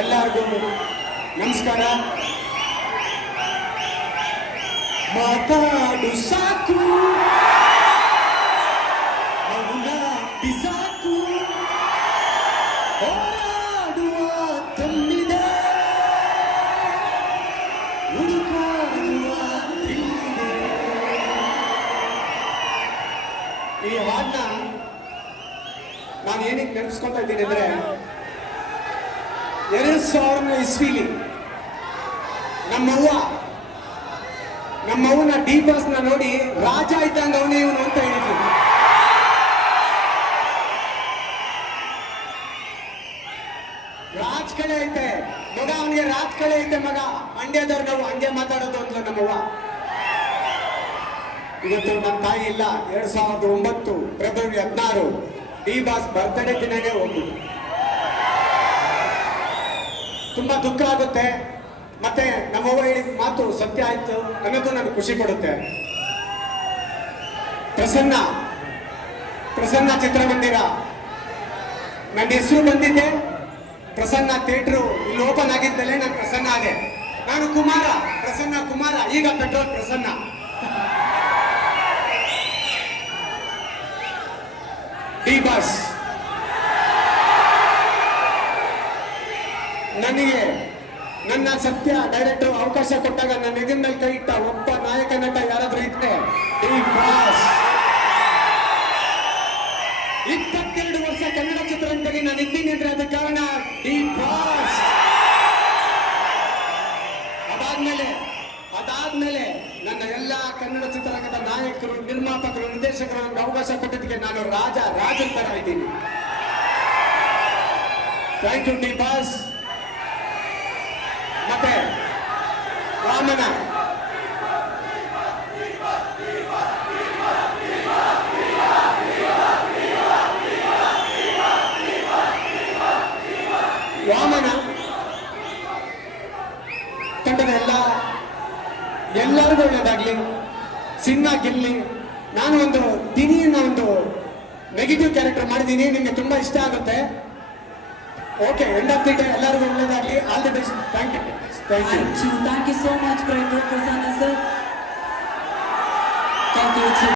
ಎಲ್ಲರಿಗೂ ನಮಸ್ಕಾರ. ಮಾತಾಡು ಸಾಕು. ಬಿಸಾಕು. ಈ ಹಾಡನ್ನ ನಾನು ಏನಕ್ಕೆ ನೆನಪಿಸ್ಕೊತಾ ಇದ್ದೀನಿ ಅಂದ್ರೆ ಎರಡು ಸಾವಿರದ ಇಸ್ವಿಲಿ ನಮ್ಮವ್ವ, ನಮ್ಮವ್ವನ ಡಿ ಬಾಸ್ನ ನೋಡಿ ರಾಜ ಇದ್ದಂಗ ಅವನೇ ಇವನು ಅಂತ ಹೇಳಿದ್ರು. ರಾಜ್ ಕಡೆ ಐತೆ, ಮಗ ಅವನಿಗೆ ರಾಜ್ ಕಡೆ ಐತೆ ಮಗ. ಮಂಡ್ಯದವ್ರು ನಾವು ಹಂಗೆ ಮಾತಾಡೋದು ಅಂತ ನಮ್ಮವ್ವ. ಇವತ್ತು ನಮ್ಮ ತಾಯಿ ಇಲ್ಲ, ಎರಡ್ ಸಾವಿರದ ಒಂಬತ್ತು ಫೆಬ್ರವರಿ ಹದಿನಾರು ಡಿ ಬಾಸ್ ಬರ್ತ್ಡೇ ದಿನನೇ ಹೋಗ್ಬಿಟ್ಟು ತುಂಬಾ ದುಃಖ ಆಗುತ್ತೆ. ಮತ್ತೆ ನಮ್ಮವ್ವ ಹೇಳಿದ ಮಾತು ಸತ್ಯ ಆಯ್ತು ಅನ್ನೋದು ನನಗೆ ಖುಷಿ ಕೊಡುತ್ತೆ. ಪ್ರಸನ್ನ ಪ್ರಸನ್ನ ಚಿತ್ರಮಂದಿರ. ನನ್ನ ಹೆಸರು ಬಂದಿದ್ದೆ ಪ್ರಸನ್ನ ಥಿಯೇಟ್ರು ಇಲ್ಲಿ ಓಪನ್ ಆಗಿದ್ದಲೇ ನಾನು ಪ್ರಸನ್ನ ಆದೆ. ನಾನು ಕುಮಾರ, ಪ್ರಸನ್ನ ಕುಮಾರ, ಈಗ ಪೆಟ್ರೋಲ್ ಪ್ರಸನ್ನ. D boss. ನನಗೆ ನನ್ನ ಸತ್ಯ ಡೈರೆಕ್ಟರ್ ಅವಕಾಶ ಕೊಟ್ಟಾಗ ನನ್ನ ಮೇಲೆ ಕೈ ಇಟ್ಟ ಒಬ್ಬ ನಾಯಕ ನಟ ಯಾರಾದ್ರೂ ಇದ್ರೆ ಡಿ ಬಾಸ್. ಇಪ್ಪತ್ತೆರಡು ವರ್ಷ ಕನ್ನಡ ಚಿತ್ರರಂಗದಲ್ಲಿ ನಾನು ಇದ್ದೀನಿ ಅಂದ್ರೆ ಅದ ಕಾರಣ ಡಿ ಬಾಸ್. ಅದಾದ್ಮೇಲೆ ಅದಾದ್ಮೇಲೆ ನನ್ನ ಎಲ್ಲಾ ಕನ್ನಡ ಚಿತ್ರರಂಗದ ನಾಯಕರು, ನಿರ್ಮಾಪಕರು, ನಿರ್ದೇಶಕರು ನನಗೆ ಅವಕಾಶ ಕೊಟ್ಟಿದ್ದಕ್ಕೆ ನಾನು ರಾಜ, ರಾಜನ್ ತರ ಇದ್ದೀನಿ. Thank you D boss. ಮತ್ತೆ ವಾಮನ ವಾಮನ ತಂಡದ ಎಲ್ಲ. ಎಲ್ಲರಿಗೂ ಒಳ್ಳೇದಾಗ್ಲಿ. ಸಿನಿಮಾ ಗೆಲ್ಲಿ. ನಾನು ಒಂದು ದಿನಿಯನ್ನ ಒಂದು ನೆಗೆಟಿವ್ ಕ್ಯಾರೆಕ್ಟರ್ ಮಾಡಿದ್ದೀನಿ. ನಿಮಗೆ ತುಂಬಾ ಇಷ್ಟ ಆಗುತ್ತೆ. Okay end of the day ಎಲ್ಲರಿಗೂ ಒಳ್ಳೇದಾಗ್ಲಿ all the best thank you thank you. Thank you so much, Prabhu Prasanna sir. Thank you.